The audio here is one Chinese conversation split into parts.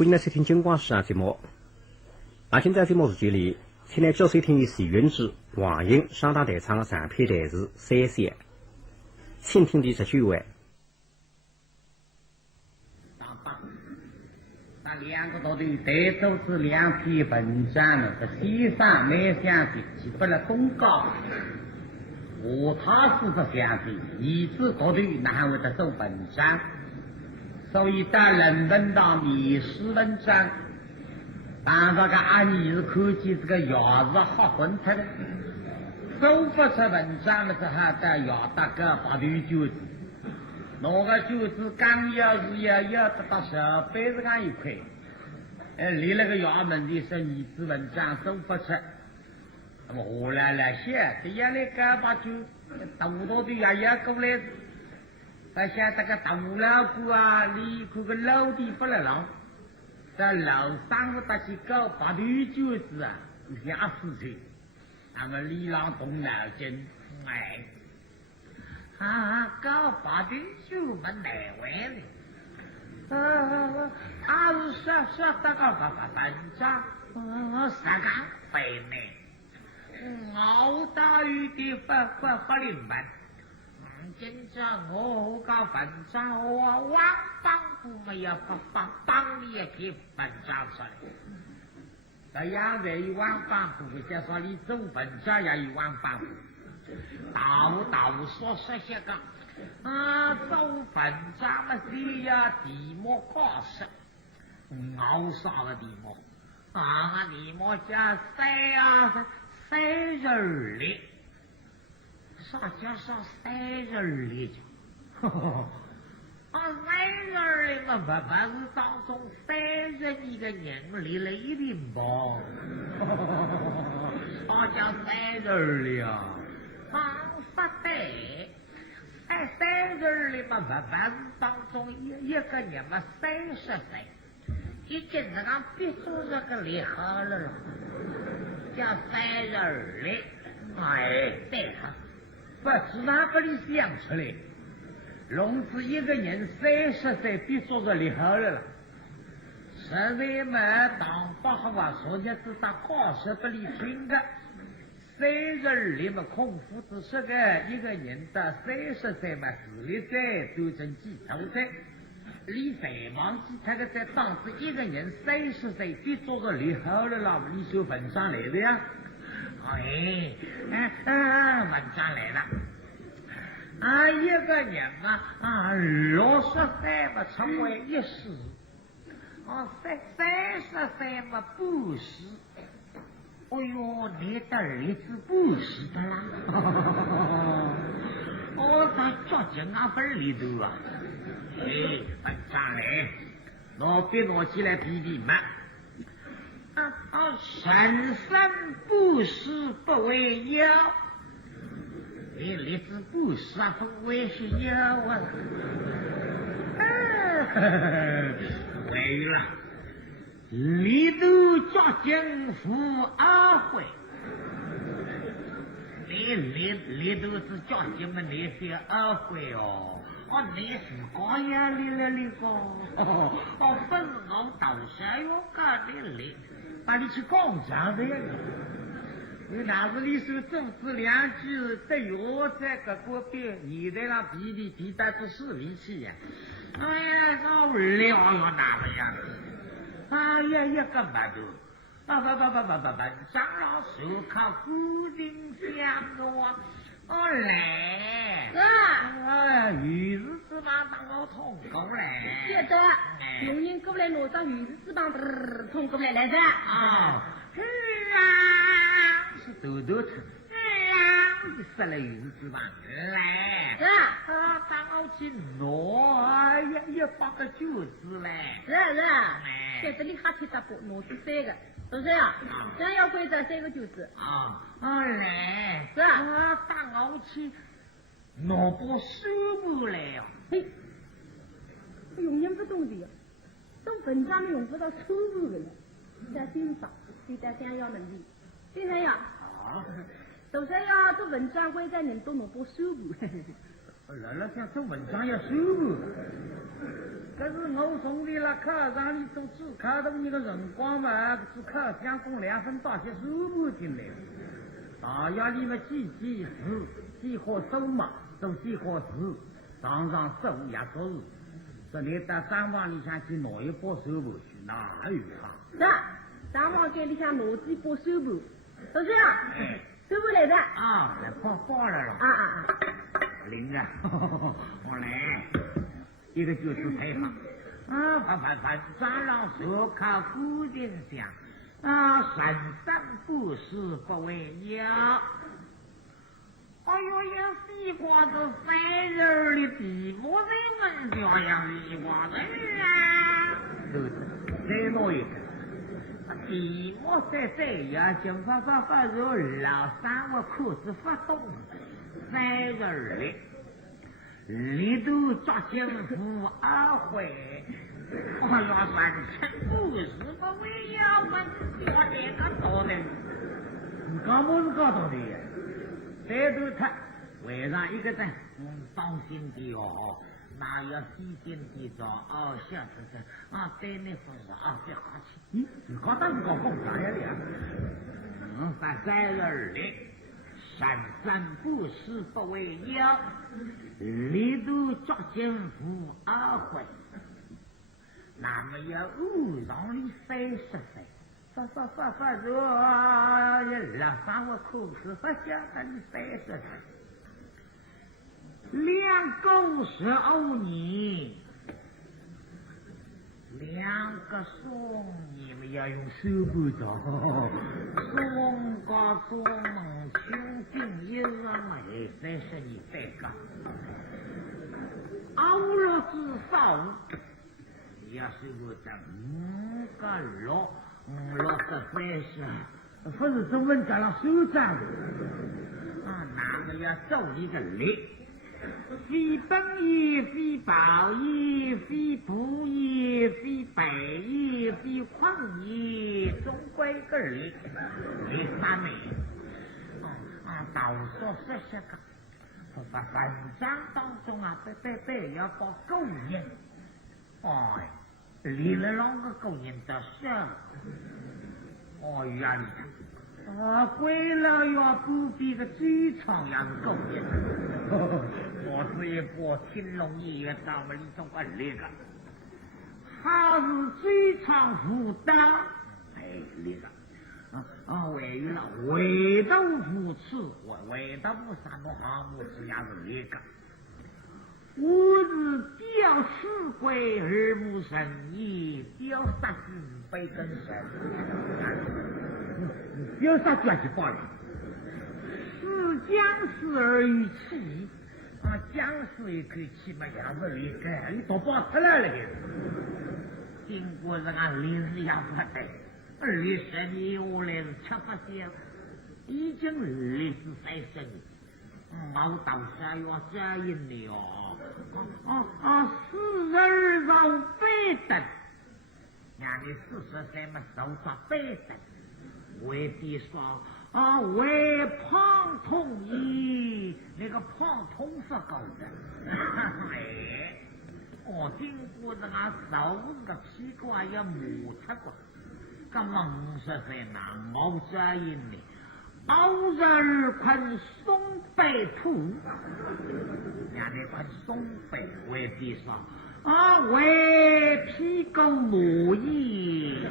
欢迎来收听金光时节目。现在节目时间里，请来继续收听的是原子黄英上大台唱的上篇台词3线，请听第19位。那两个道队带走这2篇文章呢，这西上南向的记不了公告。我他是这相的，一支道队哪会得走文章？所以到人文到历史文章，当这个你是看见这个钥匙好混出的，走不出文章的时候，得要得个八段九子，那个九子刚要是要得到小辈子干一块，离那个衙门的是你子文章走不出，那么后来写，这样来干把就多多的也过来。他像这个大老虎啊，你看个老的不来了，在楼上我打去搞八对九子啊，像20岁，那么李郎动脑筋，搞八对九不难为的，是说这个班长，啥个背呢？熬大雨的不灵班。今朝我搞文章，我王帮部没有帮你也给文章出来。这样子一王帮部，就说你走文章也一王帮部，道说些个，走文章嘛是要题目考试，熬啥个题目？题目叫三人里。啥叫上3人里去？3人里嘛，不是当中31个人里了一点包。啥叫3人里啊？不对，3人里嘛，不是当中一个人嘛30岁，已经是讲别做这个厉害了，叫3人里。对了。不是哪个里想出来？弄子一个人30岁，比做个厉害了。实在嘛，当不好啊，昨天是打考试不里听的。3人里嘛，空腹只是个一个人的30岁嘛，视力在都成几头在。你再忘记他个在当时一个人30岁，比做个厉害了，你就文章来的呀。文章来了。一个人60岁嘛成为一时，30岁嘛不时。你的日子不时的啦。他抓紧分里头啊。文章来，拿起来比比嘛。生生不息不为妖，日子不息不为是妖啊！对了，里头抓政府2回，里头是抓进们那些2回哦。你是高呀，你个，不是我到时要干你。把你去广场的，你哪是你说组织2句对我这个国别，你在那比带不是力气呀？好无聊哟，那个样子。一个没多。不，长老手靠固定相着。来，于是之棒当我通过来。接着，有人过来拿张于是之棒通过来着。是豆豆吃。你塞了于是之棒来。当我去拿100个九子来。是，在这里还去打不拿去3个。是这样，想要规则3个九子。来。是当我去拿把收入来呀。用人不懂的，从文章里用不到收入的了。在欣赏，对待想要能力。先生呀，首先要做文章规则人都拿把收入。来想做文章要收入。可是我送你了课让你做主看到你的辰光嘛，只课想送2分大些收不进来。大家你们几事，几何手嘛，做几何事，常常手也做事。这里到三房里向去拿一包手布去，哪有啊？是，三房间里向拿几包手布。首先啊，手布来的。啊，来包来了。灵啊，我来，一个就是配合。咱让手靠固定下，神圣不是不为要。哎呦呀，西瓜子3人的地我在问这样西瓜子啊，再弄一个。地我在呀，就发热老三我裤子发动，3人的。里头抓政府2回，我要算成不是不为要问，我这个道的，你干么是搞到的呀？这都他为啥一个人当心的哦？那要细心的做哦，小子子对你说别客气。你搞到你搞风啥呀你？把3人的。山山不是不为要，里头抓政府2回，那么要误让你30岁，发热老三我口是不想让你30岁，2公15年，2个送你们要用手布找，送个做梦穷尽一人美，30年再干，熬了至少也是我的5个6个30，不是这问咱了手掌哪个要受你的力？非本意，非宝意，非不意，非百意，非旷意，总归个理3枚。倒说10个，把本章当中要把勾引，离了两个勾引的事，原来归了要不比个最长也是勾引。我是一个青龙医院到了一种个那个，他是最长辅导，那个，为了为道不吃，为道不三个项目之也是那个。我是表示归而不神意，表杀君非跟神，表杀君是罢了。是将士而与气，将士一口气嘛也是离开，你都报出来了给。经过这个历史也不对，20年我来是吃不消，已经历史30年。我到时要这一年4人受背等，让你40岁嘛受着背等，未必说为胖同意，那个胖同是够的。我听过这个手个屁股也磨擦过，这么50岁嘛，我这一年。偶然困松背铺，让你困松背未必说为屁股磨衣。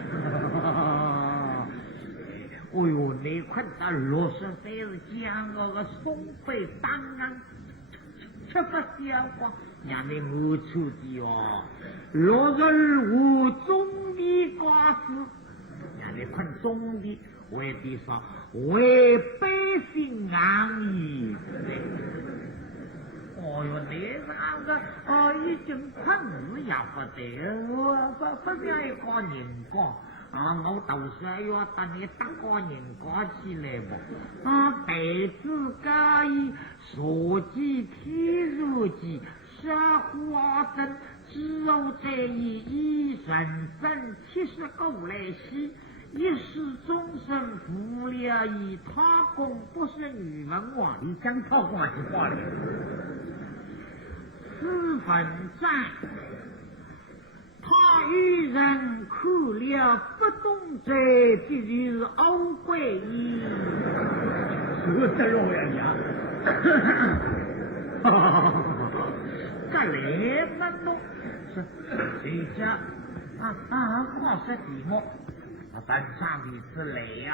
哎呦，你困到60岁是讲我个松背当然吃不消光，让你没出的65中的瓜子，让你困中的。未必说为百姓安逸。你那个已经困死也不得，我不像一个人讲我到时要等你搭个人讲起来不辈子假意所记譬如记社花生只有这一人生70个来西一世终身服了以他公不是女人王，你讲套话是话了。4分战愚人看了不懂者，必然是懊悔矣。说得了呀呀！这来么弄？是谁家好说题目，本上的是来呀。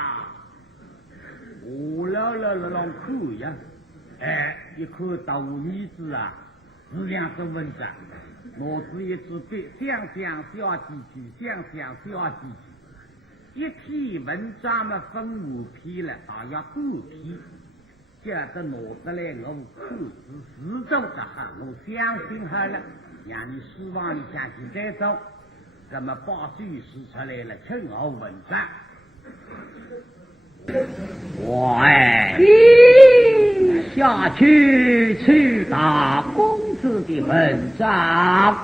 我老看呀，一看大儿子啊，是两只文章，脑子一支笔，想小几句，想小几句。一篇文章嘛分5篇了，还要多篇。接着拿得来我看是始终的很，我相信好了，让你希望你相信再走，那么把句诗出来了，称号文章。我下去大公子的文章，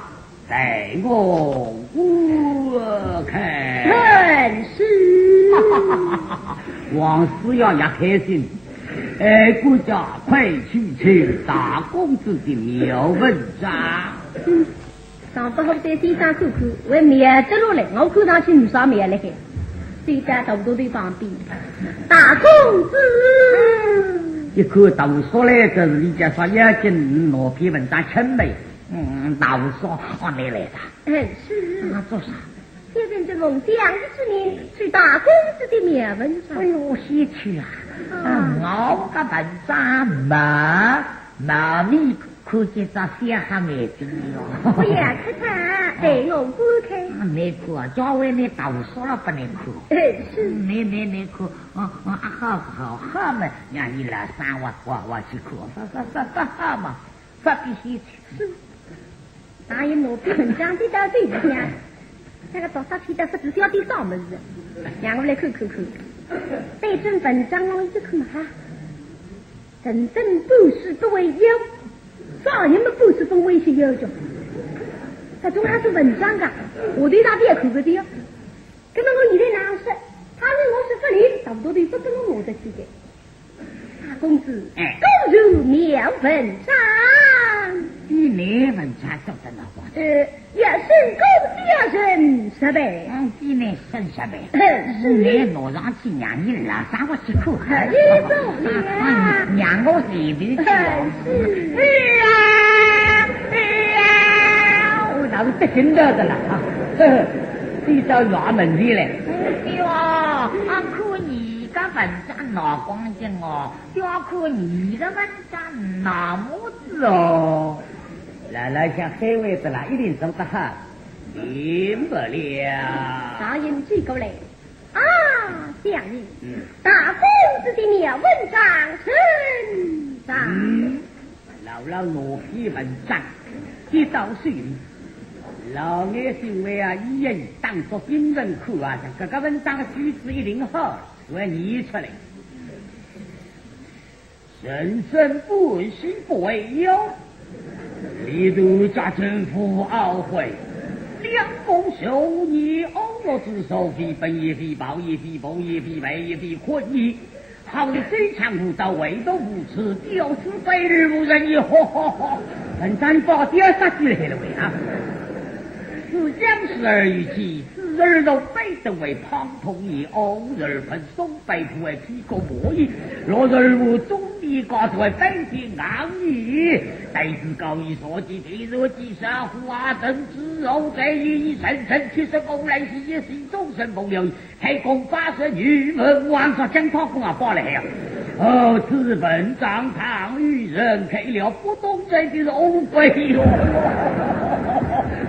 在我屋看。真是，王师爷也开心。国家快去大公子的妙文章。上不好在地上看看，为灭得落来，我看上去没啥灭来的。对在大都的旁边，大公子。一看大武说来，这是你家说要紧哪篇文章称美？大武说哪里来的？是。做啥？现在这奉将的之命，去大公子的妙文章。哎呦，先去啊！我个文章没你看见这小孩眼睛了。我也看看，对我观看。你看，叫为你大武说了不能看。是。你看，好嘛，让你来3我去看，好嘛，不必先去。是。大爷我比文章的到最强，那个多少篇的是只晓得啥么子，让我来看看。对这文章我一看哈，真正不是不为有，少年们不是不为是有着。他总还是文章啊，我对他别看个的哟。那么我现在哪说，他是我是不理，差不多的不跟我的去的。大公子，公如妙文章。你文章做得哪个？要升公子要升10倍。比你升10倍。是你拿上去让你拉上我去看。一种让我随便去。我那是得劲的了啊！这到衙门里来。哟，看你个文章哪光景哦，要看你的文章哪么子哦。来像黑位子啦，一定走得好，赢不了。大人追过来啊，相爷，大公子的妙文章呈上。老罗批文章，一道水。老爷认为啊，一人当作兵人看啊，这个文章的句子一定好，我念出来。人生不喜不为忧。例如家政府懊悔，两公兄弟偶我之手，非本也非报也非报也非为也非困也。好的非常无道，唯独无耻，就是非日无人也。文章报第二句来了喂啊！是将士而语气，是儿童非等为庞通也，偶尔喷松北土为披过莫也。若人无中立高为本体昂也。待子高一所及，譬如几杀虎啊，等之后在一神神去是公然是也心中神风流，开公发射女文王说将他公啊报来呀。此文章唐与人开了不懂这的肉鬼哟。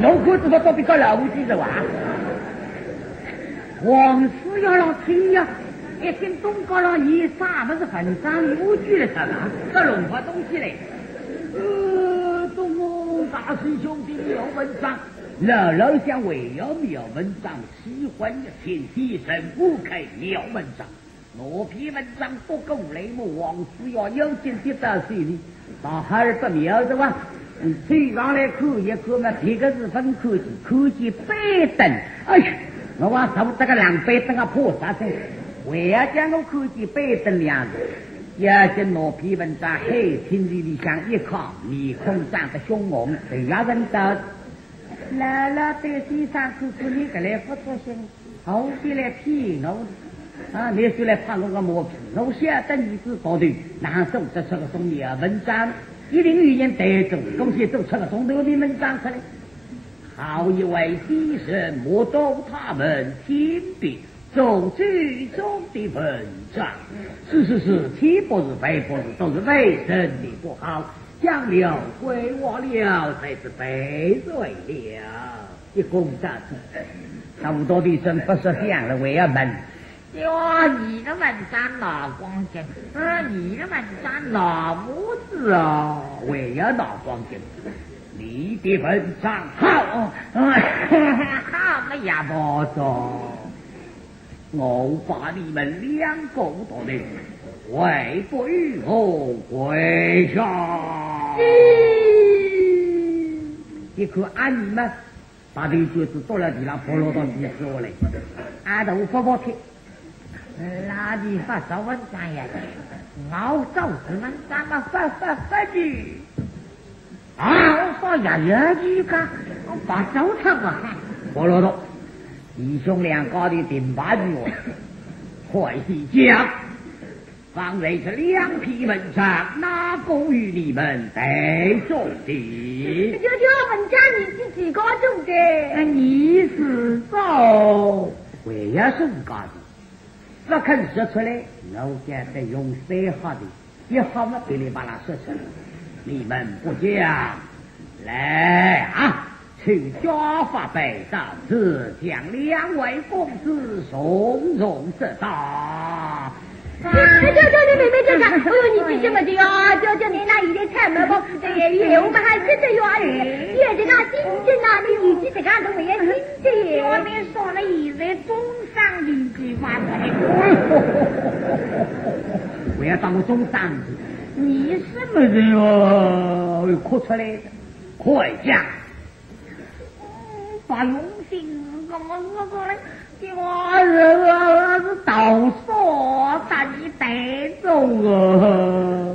农夫怎么都比较了不起的哇？王师要让听呀，一听东高上一啥么子文章无惧了啥嘛？这弄发东西来。东大师兄弟妙文章，老想为了妙文章，喜欢的天地神不开妙文章。那篇文章不够雷木王师要有劲的到水里，到哈儿不妙的哇！推上来看一看嘛，这个是分科技，科技白灯，哎呀，我往手这个两白灯啊破啥子？为要将我科技白灯两个，要将那篇文章黑青里里向一看，面孔长得凶猛，谁要认得？来了，对先生叔叔你个来不作声，后边来骗我啊！你就来拍我个毛皮，我晓得你是高头，哪手这出个中年文章，一定语言带走，恭喜走出个中头的文章出来。好一位先生，莫懂他们天别做剧中的文章，是，天不是非不是，都是为人的不好。将了归我了，才是背罪了。一公下去，差不多的真不是这样了，为了问。哟，你的文章哪光景？你的文章哪母子啊？为了哪光景？你的文章好，好么呀，不错。我把你们两个多的为不与我跪下。你看俺你们把这句子到了地上破落到地说来，俺都不好听。那你发啥文章呀？我就是文章嘛，发句。我说呀，一个我把手唱啊，破落到弟兄两个的顶把句话，快细讲。方为这两批文章，哪个与你们带走的？这文章你自己搞中的。你是走，为呀是搞的，不肯说出来，我家得用最好的，一好嘛给你把它说出来。你们不讲，来啊！去家法北道，只将两位公子从容这道。你妹这看，哎呦，你这么的啊？叫你那一点菜没包吃的耶，我们还真的有儿也的那心情啊，你一起这看都没心的。我们说了一在中上的计划才。我要当个中上的，你什么人哦？哭出来的，快讲！把用心，我说嘞。我是倒说把你带走啊！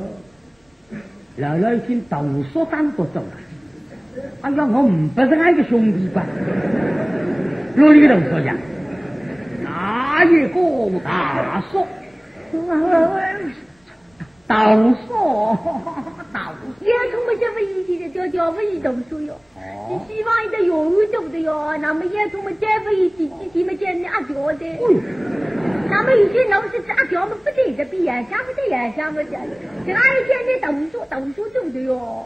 姥姥已经倒说当不走了。哎呀，我不是俺个兄弟吧？罗里头说讲，哪一个大说？倒说，也从不这么一起的叫不一动手哟。你希望一个永远懂的哟，那么也从不这么一起起么见你阿叫的。那么有些老是阿叫么不对的，比眼想不对眼想不对，这哪一天你动手懂的哟。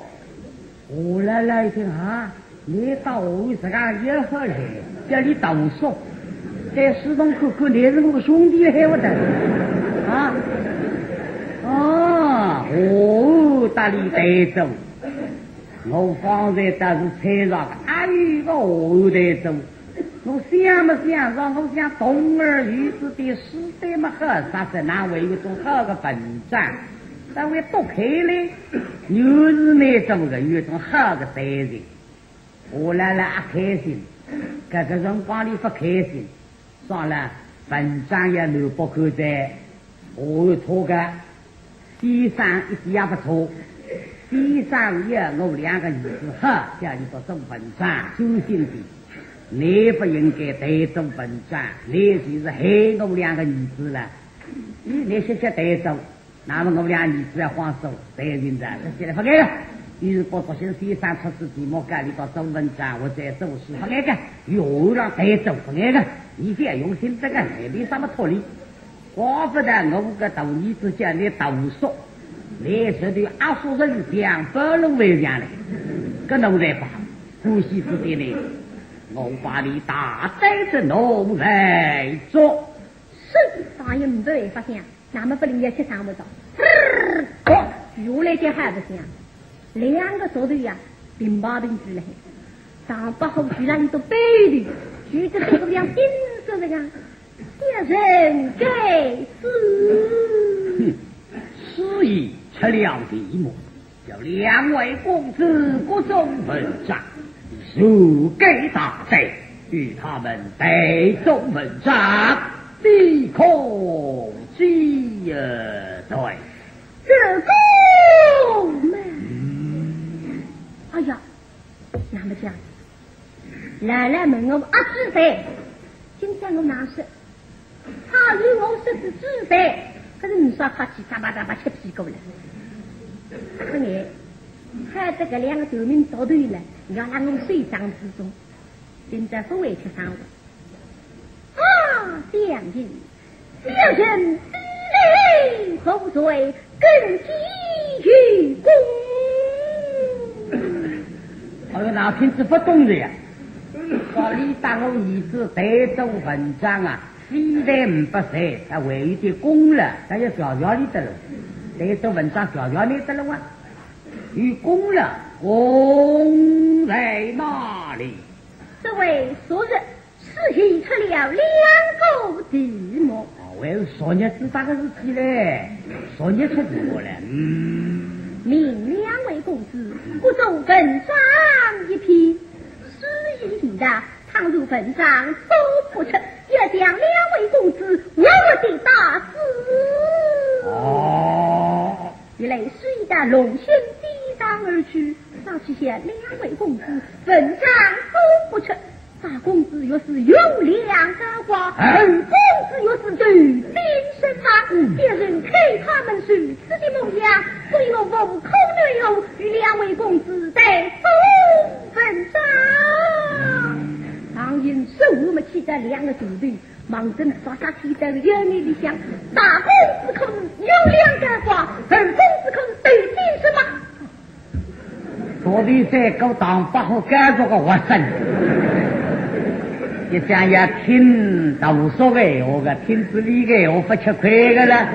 我来一听啊，你到我这个也好嘞，叫你倒说，在石洞口你是我兄弟还不得啊？把你带走，我方才倒是猜上，还有个我带走。我想不想让我想冬儿于是的时代么好，啥子哪会有种好个本章？但会多开来，又是那种人有种好个待人。我来了开心，这个辰光里不开心，算了，本章也留不够在，我错个。第三一点也不错，第三也我两个儿子好，叫你做中本章，修心的，你不应该带中本章，你就是害我两个儿子了。你谢谢带走，那么我俩儿子要放手带人着，这现在不给了。于是把这些第三出自题目改你到中文章，我再做事不给个，又让带走不给个，你这用心这个也没什么道理。怪不得我个大儿子叫你倒说，你是对阿叔人讲不能为讲的，个奴才吧，呼吸之间呢，我把你大带着奴才做，是大爷不会发现，那么不能也去上不着，原来这还不行，两个手头呀，并把并之来，上不好居然你都背的，举着这个像金色的样。别人该死，此意出了题目，叫两位公子各种文章，输给大贼，与他们背中文章，必空击对。这公们，哎呀，那么这样，来问我知噻，今朝我哪说？他与我说是知噻，可是你说他去打吧吃屁股了。可眼，害得这两个头名倒对了，要让我水涨之中，现在不会去上我。将军，小人之类后罪更继续功。哎呦，那平时不懂的呀。说李大我儿子得州文章啊，非得不识，他为一点功了，他要小小的了。得州文章小小的了啊，有功了，功在哪里？这位昨日是提出了2个题目。为昨日知道个事体嘞，昨日出题目了。命2位公子各奏文章一篇，诗意题的倘若文章都不出，要将2位公子我的打死。一类诗意的龙轩抵挡而去，上去向2位公子文章都不出，大公子又是用2个话，二公子又是对兵身亡，别人看他们如此的模样，所以我无口内后与2位公子带走文章。当因手我们起的2个组队，忙着抓下去的眼里里想，大公子可是有2个话，二公子可是对兵身亡。昨天在狗当不好干这个活生。一讲要听读书的我个听子里的我不吃亏的了，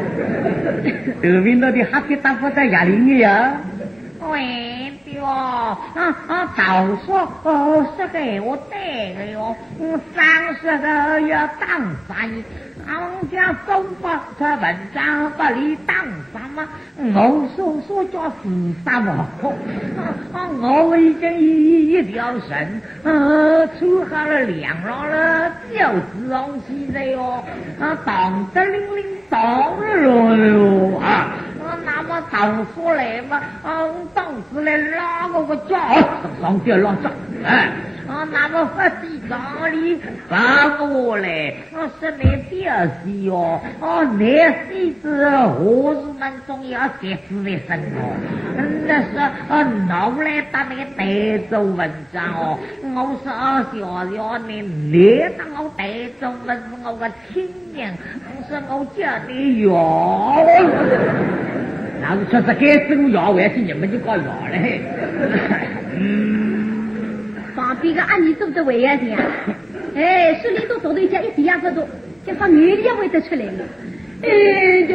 后面那的哈皮打不在压力的呀。喂的哦，读书是个我对的哟，30个要当啥？俺家手法出文章不里当啥嘛？我说叫13嘛，我已经一条绳，出好了2浪了，就是红西的哟，当得灵当了哟啊！那么读书来嘛，当时来拉我个脚，上吊拉脚，那么发地哪里把我来，是你表示哟，你妻子何时们总要节制的生活，那是脑来打那个带走文章哦，我是小你当我带走文是我个亲人，是我叫你哟。那是确实该生摇，我要去你们就搞摇嘞。旁边个阿姨做的为呀的，手里都做对家一点也不多，就把女的也会得出来了。记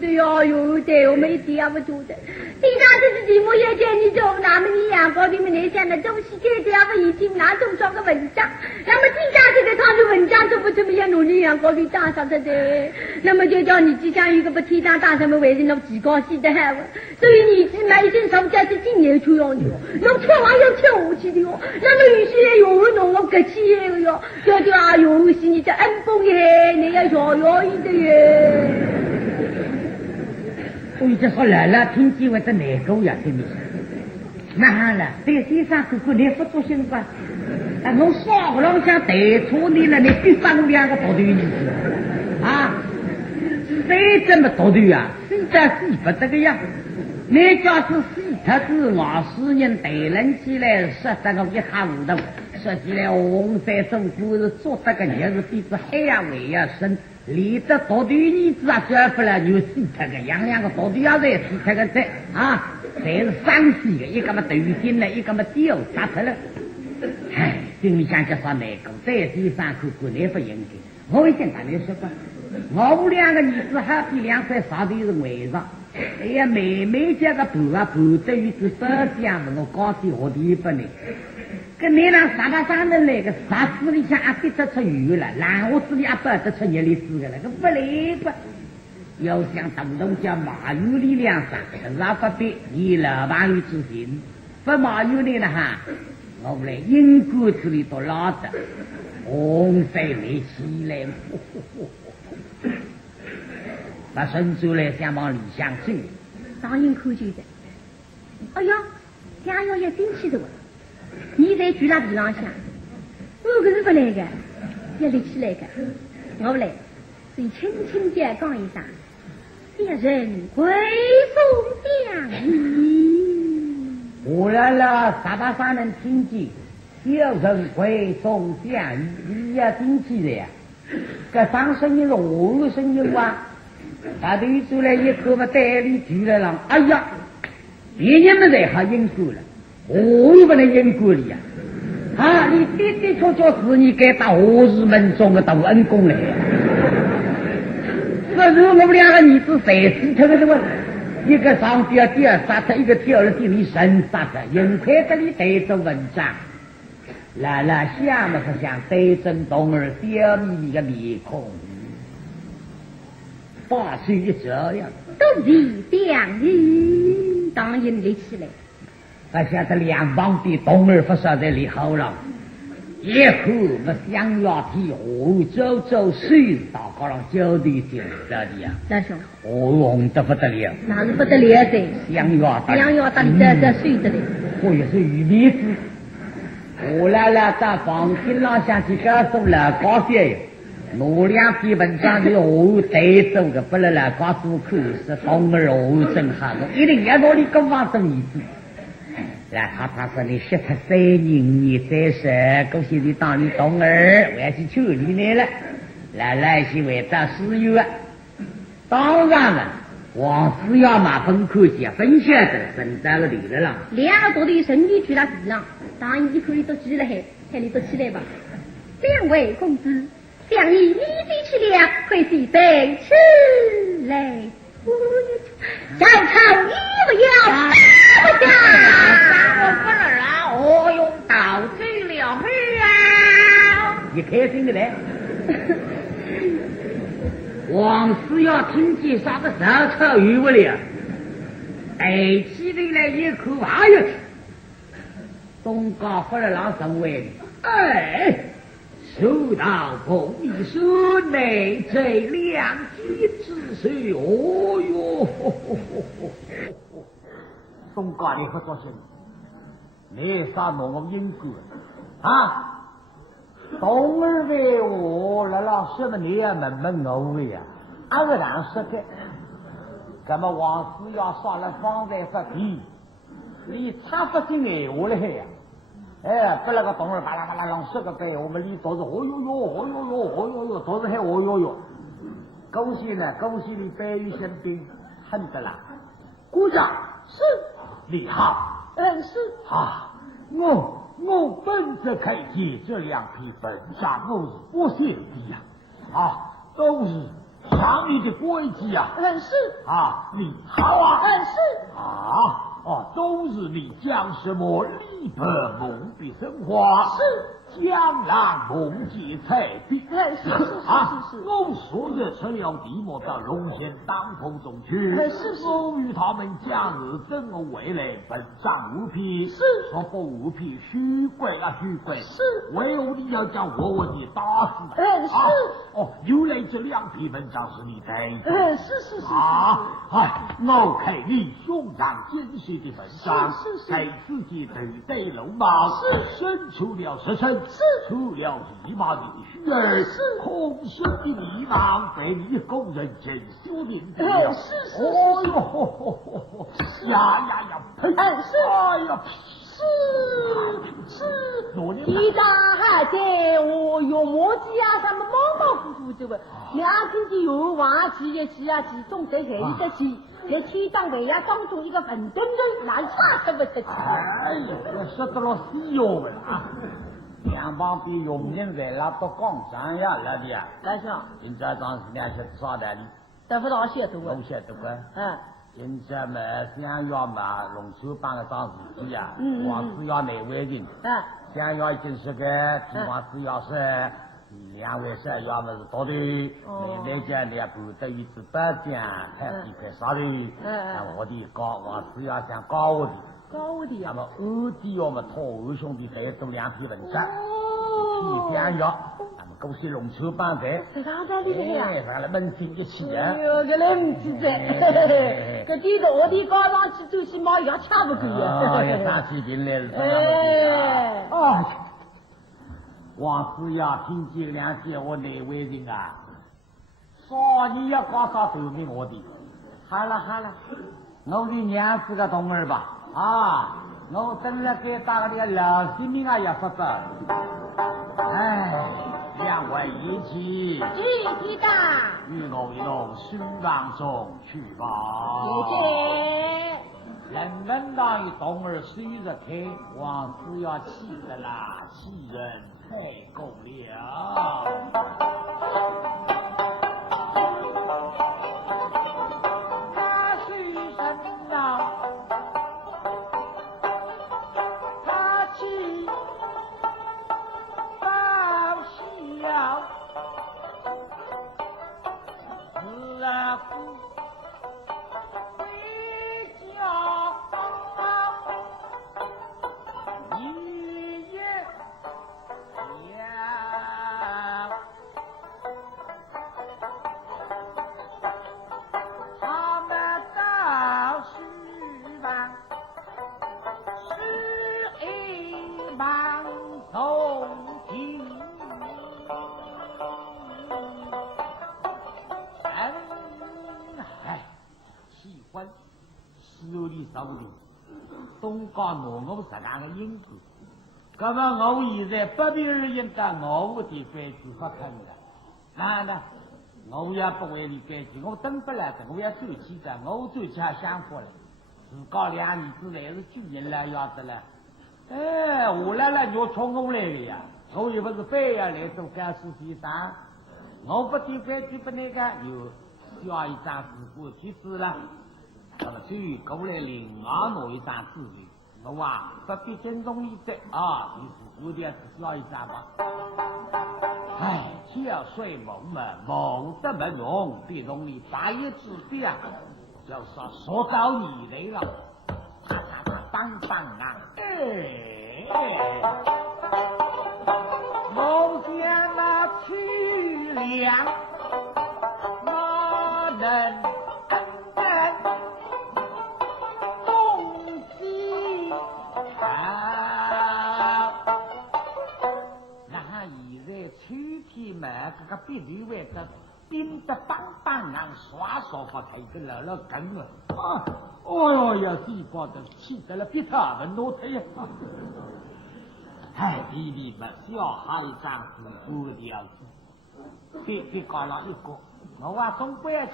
得要有的，我们一点也不做的。平常这是题目要叫你做，那么你阳光里面那些的东西，这样不已经拿多少个文章？那么接下这个他的文章都不怎么样努力阳光里打上的的，那么就叫你即将一个不提倡大什么为人那几高兴的还所以你只买一身上家是今年出用的哟，那吃完要吃下去的哟，那么有些有弄我客气的哟，叫有些你叫恩风耶，你要小一的耶。我已经说了，听几位的内狗呀，听没？那好了，对先生哥哥你不做新吧？我少不了想带错你了，你第3、2个倒对你啊！谁这么倒对啊？谁在洗不这个样？你叫是洗他子我私人带人起来，说这个一塌糊涂，说起来红山政府是做这个日子比这海呀为呀深。离这倒对你子啊，绝不了有洗他个样2个倒对要在洗他个在啊，侪是伤心的，一个嘛头巾了，一个嘛掉杀脱了。唉，心里想叫啥难过，在地上看看你不应该。我已经跟你说过，我2个儿子还比2块啥都是为上。哎呀，妹妹家个婆啊婆得与这少家嘛，我告诉我的不呢。跟你让啥把啥能来个啥子里向也得出鱼了，然后这里也不得出热力子个了，个不来不。要想当中叫马有力量上，让不必你老朋友之心，不马有力了哈，我们来英国这里都拉的，红山没起来，把伸出来想往里向去，当然可见的。哎呀，家要也进去的。你在住那地方想，我可是不来的，要立起来的。我不来，所以轻轻地讲一声：“别人归宋相依。”我来了，沙巴山能听见，有人归宋相依，你也听起来呀？这当声音是我的声音哇！他对出来一口把袋里举来了，哎呀，别人们在还应过了，我又不能应过了呀！啊，你的的确确是你该到何日门中的大恩公来呀！这是我们两个儿子谁知道的什么？一个上吊第二杀他，一个跳了地里神杀他，幸亏这里带着文章。来了，想么是想对正东儿笑眯眯的面孔，把手一这样，都是相依，当然立起来。还晓得两旁的东儿不晓得立好了，以后我想要替我周周水到高浪交对就这里呀。大兄，红得不得了，那是不得了的，想要打里这水的嘞。我也是鱼米子。我来了，在房间上想去告诉了高些，我两篇文章是我带走的，不能来告诉口是东儿我真好，我一定要努力跟房东儿子。来，他说你学他3年，你再说，恭喜你当你东儿，我要去求你来了。来是为到私有啊，当然了。王师要嘛分科技分晓得分在了里了啦，两个多的身体去到地上，当然一口里都起来，看你都起来吧。两位公子，相依你比起了，会是对起来。小丑一不要，不要，我不能啊！我用刀追了啊！你开心的来。王师要听见啥个小丑语不了，带起来一口爬下去，东高发了老神为哎，手到碰一手内在两机之水，哦哟！东高你可做什么？你啥弄我英国啊？东儿为我来了，什么你也闷我呀？俺个让说的，咱们王师要上了方才发皮，你差不进来我了呀！哎，不那个东儿巴拉巴拉让说个呗，我们里都是哦哟哟，哦哟哟，哦哟哟，都是还哦哟哟。恭喜呢，恭喜你百于身边，很得啦！鼓掌，是你好，是啊，我本着开启这两批本上都是不写的呀，啊，都是上你的规矩啊，是啊，你好啊，是啊，都是你讲什么力破梦的生活，是江郎梦劫彩笔，是我所日出了地莫到龙仙当头中去，我与他们讲日怎么未来本上无匹，是说不无匹虚鬼啊虚鬼，是唯有你要将我你打死，原来这两篇文章是你带的，是我看你胸膛坚实的文章，在自己对对龙毛，生出了实身，出了一马的虚儿，空虚的迷茫被你供认真修炼的了，哦哟，呀，呸，哎呀，是，地大海在，哦哟，磨叽啊，什么马马虎虎的个，两天的有往起也起啊起，总在黑里的起，在区当围啊当中一个粉墩墩，难差什么的起。哎呀，我说到了西药了啊！两帮的佣人在那都讲这样了的呀。大兄，现在当时两些啥的哩？得不到写读啊？都写读啊。现在嘛，想要嘛，龙舟帮的当时机啊，王师要哪位人？想要就是个，王师要是两位是要么是多的，那家呢不得一直不讲，还是一块啥的？我的高王师要讲高的。高的那么二弟我们托二兄弟再做两篇文章，去想要，那么恭喜龙舟帮的，这刚才厉害呀！上了门进一起啊！哟，这来不起在，这地头我的高上去走起毛要掐不够呀！哎呀，上起进来了，王师爷听见两句我哪位人啊？说你要搞啥头给我的？好了，我的娘是个童儿吧？啊，我等着给大个老性命啊也说着。哎，两位一起的，与我一同书房中去吧。姐人们当一童儿随着开，王师要气的啦，气人太够了。他是神道，他气报笑，自然不回家。一夜呀，他们到书房是一帮从听，喜欢手里手里东家挪我这样的因子，那么我现在不必而应该我的规矩不肯了。那呢，我也不为你规矩，我等不来的，我要走起的，我走起还想法了。自家两年之内是巨人来要的了。哎，我来了，要冲我来的呀！我又不是非要来做干事先生，我不听规矩不那个，又下一张纸过去死了。那么至于过来另外拿一张纸的，我啊不必尊重你的啊，你是有点是下一张吧。唉，跳水梦嘛，梦得不容，别容易大一之的啊，就是说到你来了，棒棒啊！梦想那去了，那人东西好。那现在秋天嘛，这个别地位的冰得棒棒啊，刷刷发才个老老根了啊！哦哟呀，地方的气得了比他们多太呀！哎，弟弟们，小孩长子不的样子，别搞了一个，我话总不要去，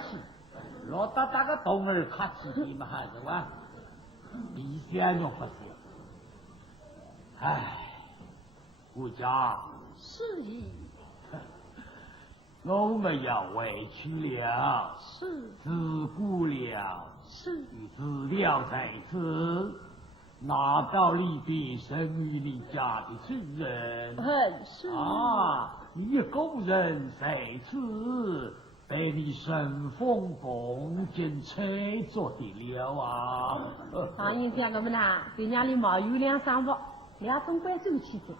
老大大个动儿客气的嘛还是吧？比想用不行。哎，顾家是意，我们要委屈了，是自顾了，是与资料在此，拿到你的生于你家的主人很是啊，你一个人在此被你顺风奉进吹做的了啊！唐英讲个么呐？在家里毛有两三包，两总归走起走，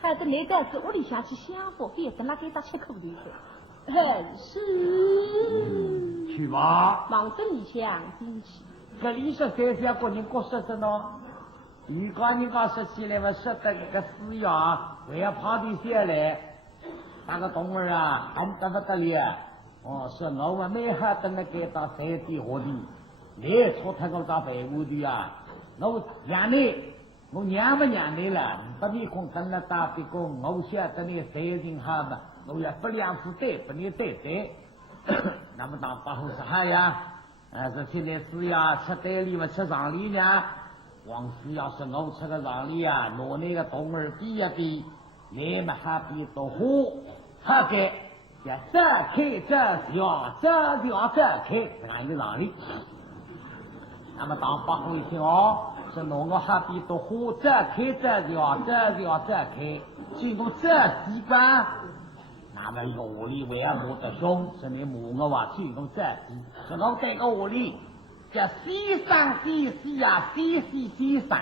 还得来带子屋里向去享福，给跟那给他吃口头的。很是，去吧。忙着你想进去，这里说三下个人过说着呢，如果你讲说起来嘛，说的一个死呀，我要跑的下来，那个动儿啊，很得不得了。哦，说我们没哈等那给到山地河地，你错他个到北屋的啊，我让你，我让不让你了？不你空等了打的工，我晓得你谁人好嘛，我也不良负担，不你对对。那么当保护是好呀，这现在是呀，吃袋里嘛吃上里呢。王师要是我吃个上里啊，拿那个动儿比一比，你们还比多火，好的。要这开这小，这小这开，俺的上里。那么当保护一些哦，是弄个哈比多火，这开这小，这小这开，经过这机关，那么屋里为了我的凶，是你母我话经过这机，是我这个屋里，这西上西西啊，西西西上。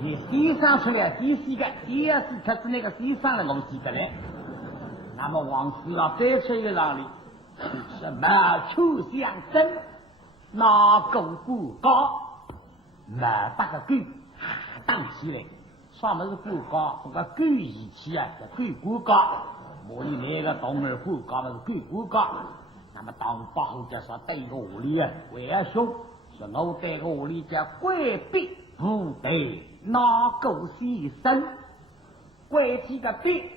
你西上出来，西西个，第二次可是那个西上了，我记得嘞。那么王师要再出一个让里，什么秋相争，拿狗不高，马大个狗打起来，啥么子国家？这个狗义气啊，是狗国家。莫里那个动儿国家嘛是狗国家。那么当八后就说对个屋里啊，为兄是我对个屋里叫鬼逼不对，哪个牺牲？鬼几个逼，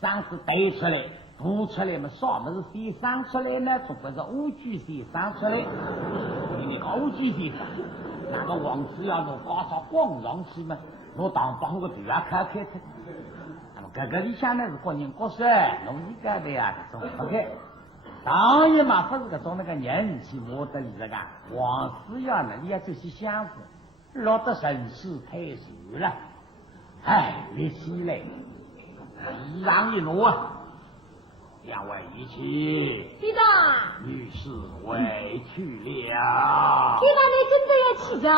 上次对出来。不出来嘛，啥么子先生出来呢？总归是乌龟先生出来。你个乌龟先生，那个王子要弄高烧光上去嘛，我当帮个对啊开开。那么这个里向呢是各人各色，弄一个的呀，这种 OK。当然嘛，不是这种那个人气莫得里这个王子要呢，你要这些想法，落得神事太熟了。哎，你起来，一让一挪啊！两位一起，记得，女士回去了。记得你真的要起着，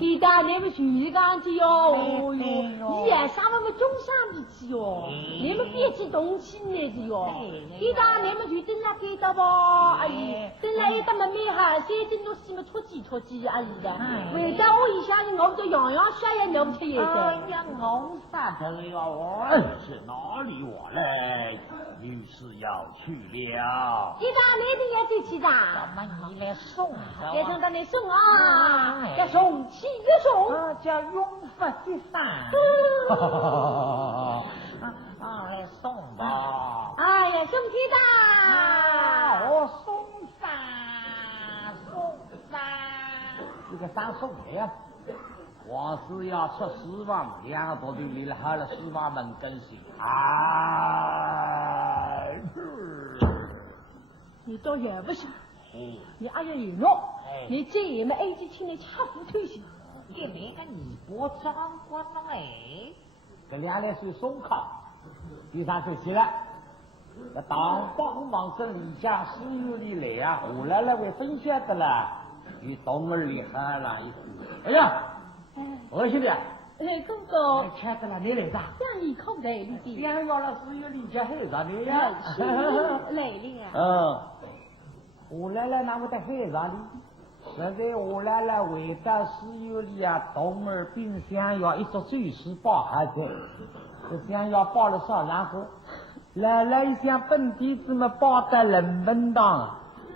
记得你们徐刚的哟，哦哟，你也上我们中山的去哟，你们别去动起来的哟。记得你们就等下给到不？哎呀，等下一到门面哈，三斤东西么出几而已的。为了我一下子我这样样下也弄不起来的。哎呀，我啥头哟？是哪里话嘞？女士要去了。记得你一定要再去的。怎么你来送的？别等到你送啊，要送起个送。叫永福的伞。来送吧。哎呀，兄弟的。我送伞，送伞。这个伞送谁呀？我是要出10万，2个多队里了，好了10万门更新。你倒也不行，你阿爷有弄，你这也没 A 级请你吃糊推行。你那个你不长官了哎，这2来岁松康，第3岁起了。那当帮忙生一家10月里来啊，后来那位分享的了，与东儿里喝了一次。哎呀！我兄弟，公公，吃的了，你来着？这样一口来里的，两要了10月里家还啥的呀？来了啊！我来了，那我在海上里。现在我来了，回到10月里啊，东儿冰箱要一桌最时包下去，这香要包了少，然后来了一箱本地子么包在冷本当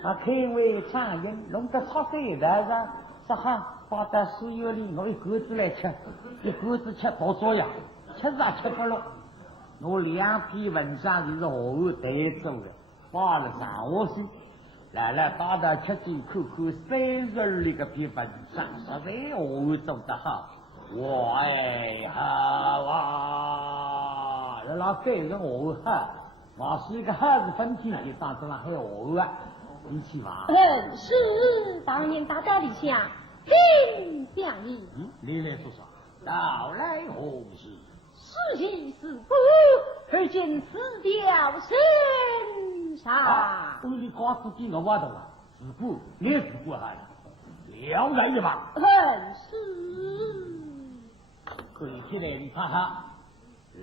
啊，开胃畅饮，弄得超水的上，说哈。包到10月里，我一个子来吃，一个子吃多作呀，吃啥吃不落。我2批文章是后后带走的，发了上我去，来了打到吃几口口30里个篇文章，实在后后做得好，我好啊，老盖人我好，我是一个好是分体的，当中还有我啊，你去吧。是当年大道理下。听相意，你来说说，到来何事？是喜是悲，而今死掉身上。你告诉给我挖的了，是不？你是不好了，了然的吧？是。可以起来，你看看，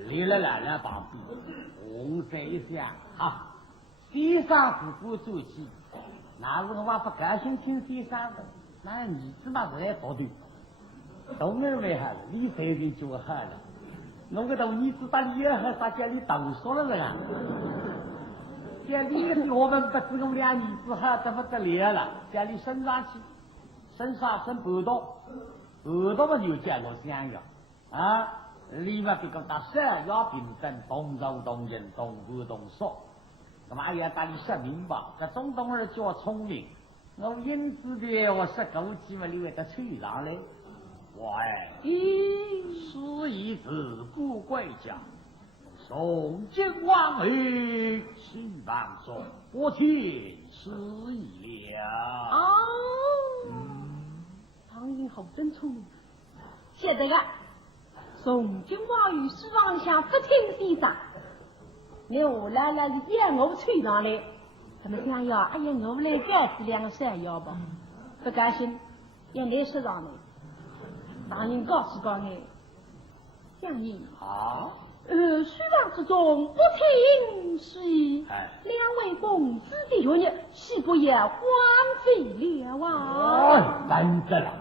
离了来了旁边，我这一想啊，先生是不做起，那是我不高兴听先生的。那你子嘛是来搞的，东儿没好了，你这边就好了。弄个到你子把你和大家里都说了这个，家里的我们不知我们2儿子好怎么得了？家里升上去，升啥升半道，半道嘛就见过香药啊，里面别个打山药平等，同州同人同户同说，那么也把你说明白，这中东儿叫聪明。我因此的我说枸杞嘛，你为他吹上来，我事已自古归家，宋金王位新王说，我听失意了。唐英好真聪明，写这个宋金王与失王下不听先生，你我来了也我吹上来。他们想要，哎呀，我们来盖子2个山药吧，不甘心，也来说上来。当人告诉你，相爷，书房之中不听是2位公子的月日，岂不也荒废了啊？真的了，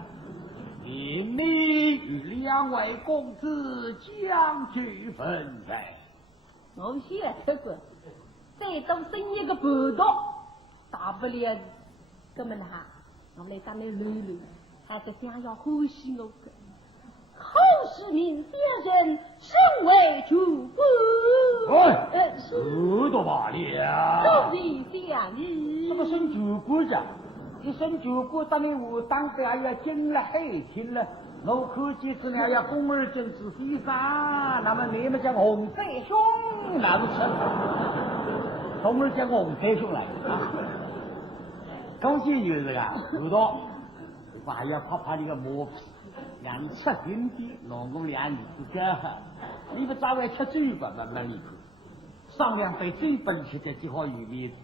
请你与两位公子将去分配。我先吃过，再多生一个半道，大不了根本哈，我来当你累累，还是想要欢喜我个。后世民先人身为主公，是多罢了。都是相宜。什么升主官着？一升主官，当年我当的还要进了海天了。我看见这俩要宫儿正是西山，那么你们讲洪三兄，那不是？宫儿讲洪三兄来啊！恭喜你这个知道，我还要拍拍你个磨皮，让你吃甜点，让我俩儿子干哈？你不早晚吃嘴巴慢慢你看，上两杯嘴巴吃的就好有面子。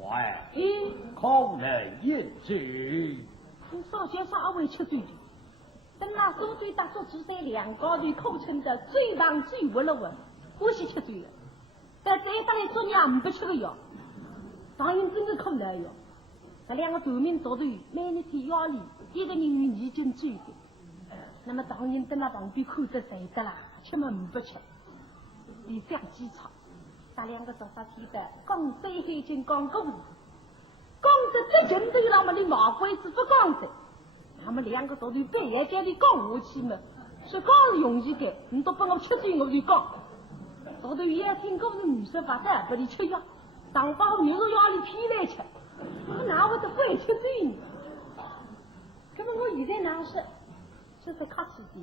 喂，空人饮酒。你少些稍微吃嘴的，等那手嘴打出只在两高的口称的最棒最稳了稳，我是吃嘴了。但这当一做娘不吃个药，当然真的可难哟。这两个头面做的每日天压力，一个人已经醉的。那么当然等那旁边看着谁的啦，吃么不吃，你这样机场。那两个早上提的，讲最黑金讲故事，讲着这人都有那么的马鬼子不讲着，他们两个到底半夜间的讲下去嘛，是讲是容易的，你都帮我吃醉我就讲，到头也听故事女生把在不里吃药，当把牛肉药里批来吃，我哪会得会吃醉呢？那么我现在哪是，就是客气的，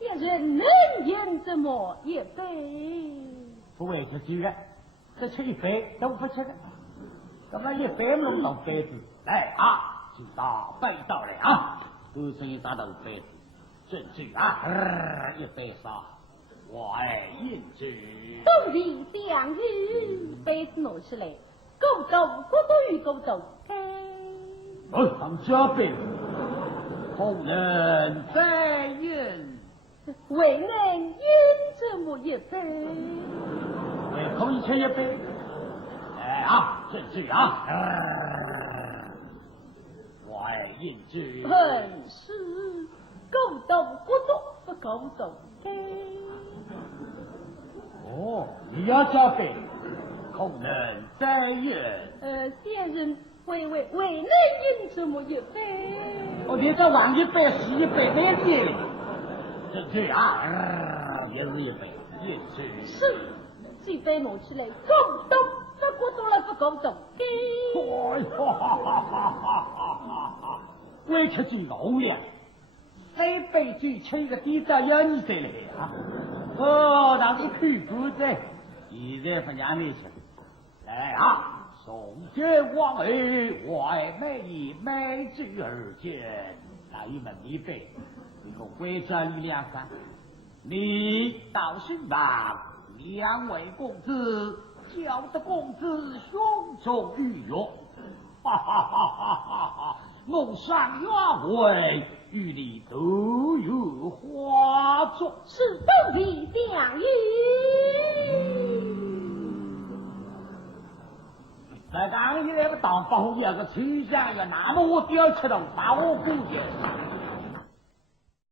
一人能饮这么一杯。不会吃酒的，只吃一杯都不吃的。那么一杯弄到杯子，来啊，就大杯到了啊，都是一大头杯子，正酒啊，一杯上，我爱饮酒。都是相遇，杯子拿起来，勾走，咕嘟与勾走，上加杯，后人再饮，未能饮这么一杯。可以吃一杯，哎啊，正酒啊，我爱饮酒。很是勾动咕嘟不勾动，哦，你要加杯，后人再饮。先生未能饮这么一杯。我你这往一杯洗一杯没劲，正酒啊，也是一杯饮酒。是。这杯拿起来，勾动不咕嘟了不勾动。哎呀，为吃最老呀，3杯酒吃一个地道要你再来啊！哦，那你屁股在，现在不让你吃，来啊！送酒往来，外美一美酒而见，那一门一杯，这个规则与两三，你倒是吧。两位公子，叫得公子胸中欲跃，哈哈哈哈哈！我上愿为与你都有花作，是都必相遇。在当年那个当包有个丞相呀，那么我就要吃到把我估计。